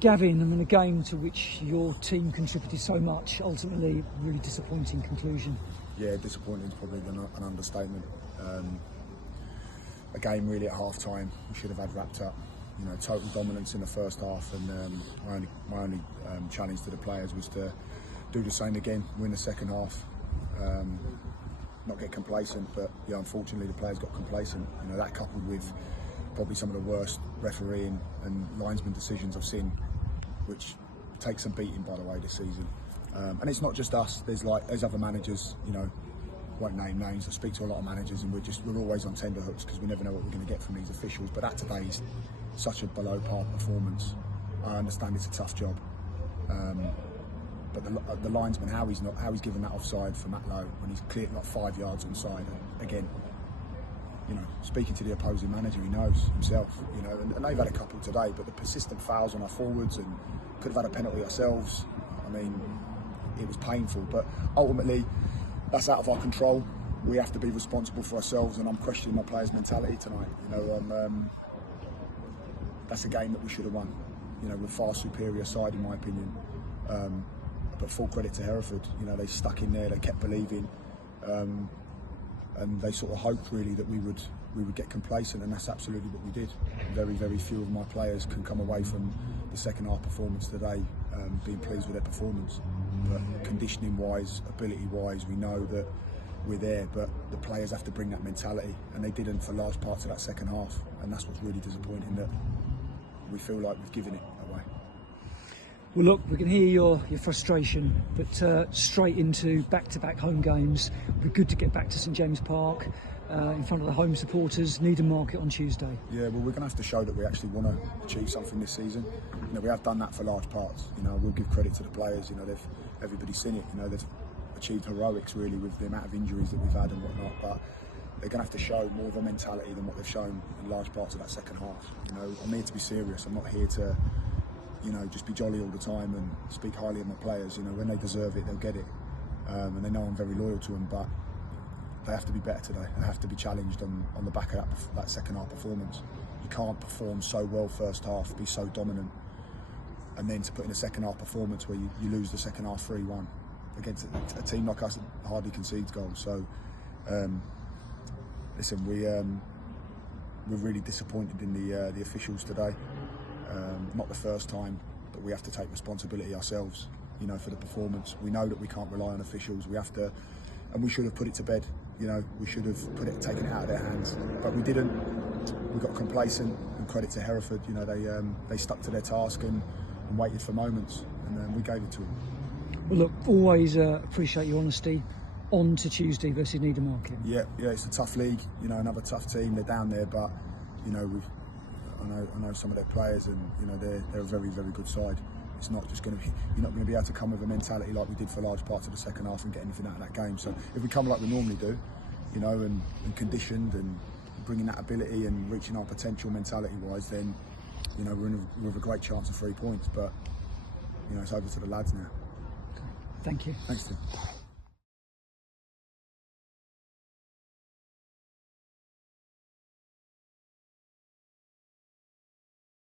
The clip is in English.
Gavin, I mean, a game to which your team contributed so much, ultimately really disappointing conclusion. Yeah, disappointing is probably an understatement. A game really at half time we should have had wrapped up. You know, total dominance in the first half, and my only challenge to the players was to do the same again, win the second half. Not get complacent, but yeah, unfortunately the players got complacent. You know, that coupled with probably some of the worst refereeing and linesman decisions I've seen, which takes some beating, by the way, this season. And it's not just us. There's other managers. You know, won't name names. I speak to a lot of managers, and we're always on tenterhooks because we never know what we're going to get from these officials. But that today is such a below par performance. I understand it's a tough job, but the linesman, how he's given that offside for Matt Lowe when he's cleared like 5 yards onside. Again, you know, speaking to the opposing manager, he knows himself. You know, and they've had a couple today, but the persistent fouls on our forwards, and could have had a penalty ourselves. I mean, it was painful, but ultimately that's out of our control. We have to be responsible for ourselves, and I'm questioning my players' mentality tonight. You know, that's a game that we should have won. You know, we're far superior side in my opinion. But full credit to Hereford. You know, they stuck in there, they kept believing, and they sort of hoped really that we would get complacent, and that's absolutely what we did. Very, very few of my players can come away from the second half performance today being pleased with their performance. But conditioning wise, ability wise, we know that we're there, but the players have to bring that mentality, and they didn't for large parts of that second half, and that's what's really disappointing, that we feel like we've given it away. Well, look, we can hear your frustration, but straight into back-to-back home games. It'll be good to get back to St James Park in front of the home supporters, Needham Market on Tuesday. Yeah, well, we're going to have to show that we actually want to achieve something this season. You know, we have done that for large parts. You know, we'll give credit to the players. You know, everybody's seen it. You know, they've achieved heroics really with the amount of injuries that we've had and whatnot. But they're going to have to show more of a mentality than what they've shown in large parts of that second half. You know, I'm here to be serious. I'm not here to, you know, just be jolly all the time and speak highly of my players. You know, when they deserve it, they'll get it. And they know I'm very loyal to them, but they have to be better today. They have to be challenged on the back of that second half performance. You can't perform so well first half, be so dominant, and then to put in a second half performance where you lose the second half 3-1 against a team like us that hardly concedes goals. So, listen, we're really disappointed in the officials today. Not the first time, but we have to take responsibility ourselves, you know, for the performance. We know that we can't rely on officials. We have to, and we should have put it to bed. You know, we should have taken it out of their hands, but we didn't. We got complacent, and credit to Hereford. You know, they stuck to their task and waited for moments, and we gave it to them. Well, look, always appreciate your honesty. On to Tuesday versus Needham Market. Yeah, it's a tough league. You know, another tough team. They're down there, but you know, I know some of their players, and you know they're a very, very good side. It's not just going to be, you're not going to be able to come with a mentality like we did for large parts of the second half and get anything out of that game. So if we come like we normally do, you know, and conditioned and bringing that ability and reaching our potential mentality wise, then you know we have a great chance of 3 points. But you know, it's over to the lads now. Thank you. Thanks, Tim.